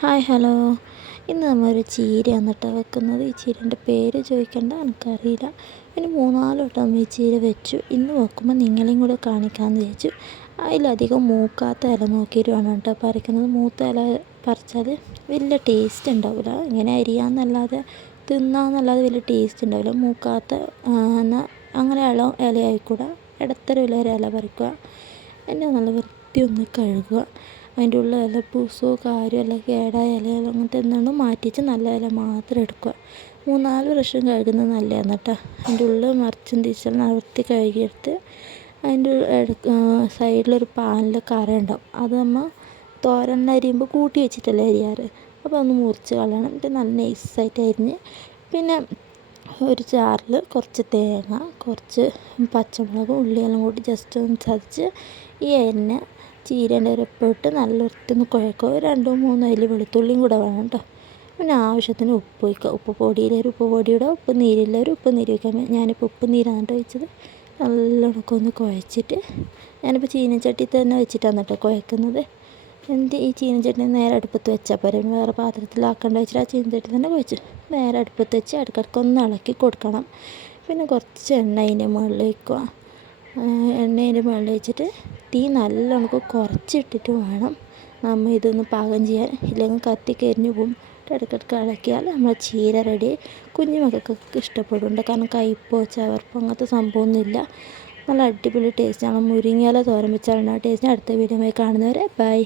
Hi hello. ഇന്ന് നമ്മളൊരു ചീരയാണ് കേട്ടോ വെക്കുന്നത്. ഈ ചീരൻ്റെ പേര് ചോദിക്കേണ്ട, എനിക്കറിയില്ല. പിന്നെ 3-4 വട്ടം നമ്മൾ ഈ ചീര വെച്ചു. ഇന്ന് വെക്കുമ്പോൾ നിങ്ങളെയും കൂടെ കാണിക്കാമെന്ന് വിചാരിച്ചു. അതിലധികം മൂക്കാത്ത ഇല നോക്കിയിട്ട് വേണം കേട്ടോ പറിക്കുന്നത്. മൂത്ത ഇല പറിച്ചാൽ വലിയ ടേസ്റ്റ് ഉണ്ടാവില്ല. ഇങ്ങനെ അരിയാന്നല്ലാതെ തിന്നാന്നല്ലാതെ വലിയ ടേസ്റ്റ് ഉണ്ടാവില്ല. മൂക്കാത്ത എന്നാൽ അങ്ങനെ ഇലയായിക്കൂടെ ഇടത്തരം ഇല പറിക്കുക. എന്നെ നല്ല വൃത്തി ഒന്ന് കഴുകുക. അതിൻ്റെ ഉള്ള ഇല പൂസോ കാര്യമോ അല്ല കേടായ ഇല അങ്ങനത്തെ എന്താണ് മാറ്റിച്ച് നല്ല ഇല മാത്രം എടുക്കുക. 3-4 പ്രാവശ്യം കഴുകുന്നത് നല്ലതാണ് കേട്ടോ. അതിൻ്റെ ഉള്ളിൽ മറിച്ചും തിരിച്ചും വൃത്തി കഴുകിയെടുത്ത് അതിൻ്റെ സൈഡിലൊരു പാനിൽ കറ ഉണ്ടാവും. അത് നമ്മൾ തോരൻ അരിയുമ്പോൾ കൂട്ടി വെച്ചിട്ടല്ലേ അരിയാറ്. അപ്പോൾ ഒന്ന് മുറിച്ച് കളയണം. എന്നിട്ട് നല്ല നൈസായിട്ട് അരിഞ്ഞ് പിന്നെ ഒരു ജാറിൽ കുറച്ച് തേങ്ങ, കുറച്ച് പച്ചമുളകും ഉള്ളിയെല്ലാം കൂടി ജസ്റ്റ് ഒന്ന് ചതച്ച് ഈ എണ്ണ ചീരേൻ്റെ ഒരൊപ്പം ഇട്ട് നല്ല വൃത്തിയൊന്ന് കുഴക്കുക. 2-3 അല്ലി വെളുത്തുള്ളിയും കൂടെ വേണം കേട്ടോ. പിന്നെ ആവശ്യത്തിന് ഉപ്പ് വയ്ക്കുക. ഉപ്പ് പൊടിയിലൊരു ഉപ്പ് പൊടിയുടെ ഉപ്പ് നീരില്ലൊരു ഉപ്പ് നീര് വയ്ക്കാൻ. ഞാനിപ്പോൾ ഉപ്പ് നീരാണ് കേട്ടോ ഒഴിച്ചത്. നല്ലോണം ഒന്ന് കുഴച്ചിട്ട് ഞാനിപ്പോൾ ചീനച്ചട്ടി തന്നെ വെച്ചിട്ടാണ് കേട്ടോ കുഴക്കുന്നത്. എന്നിട്ട് ഈ ചീനച്ചട്ടി നേരെ അടുപ്പത്ത് വെച്ചാൽ പോരെ. വേറെ പാത്രത്തിലാക്കേണ്ട വെച്ചിട്ട് ആ ചീനച്ചട്ടി തന്നെ കുഴച്ച് നേരെ അടുപ്പത്ത് വെച്ച് ഇടയ്ക്കിടയ്ക്ക് ഒന്ന് ഇളക്കി കൊടുക്കണം. പിന്നെ കുറച്ച് എണ്ണ അതിൻ്റെ മുകളിൽ വയ്ക്കുക. എണ്ണ അതിൻ്റെ മുകളിൽ വെച്ചിട്ട് തീ നല്ലോണം കുറച്ചിട്ടിട്ട് വേണം നമ്മൾ ഇതൊന്ന് പാകം ചെയ്യാൻ. ഇല്ലെങ്കിൽ കത്തി കരിഞ്ഞു പോകും. ഇടയ്ക്കിടയ്ക്ക് ഇളക്കിയാൽ നമ്മൾ ചീര റെഡി. കുഞ്ഞു മക്കൾക്കൊക്കെ ഇഷ്ടപ്പെടുന്നുണ്ട്. കാരണം കയ്പോ ചവർപ്പോ അങ്ങനത്തെ സംഭവമൊന്നുമില്ല. നല്ല അടിപൊളി ടേസ്റ്റാണ്. മുരിങ്ങയില തോരൻ വെച്ചാലാണ് ടേസ്റ്റ്. അടുത്ത വീഡിയോയിൽ കാണുന്നവരെ ബൈ.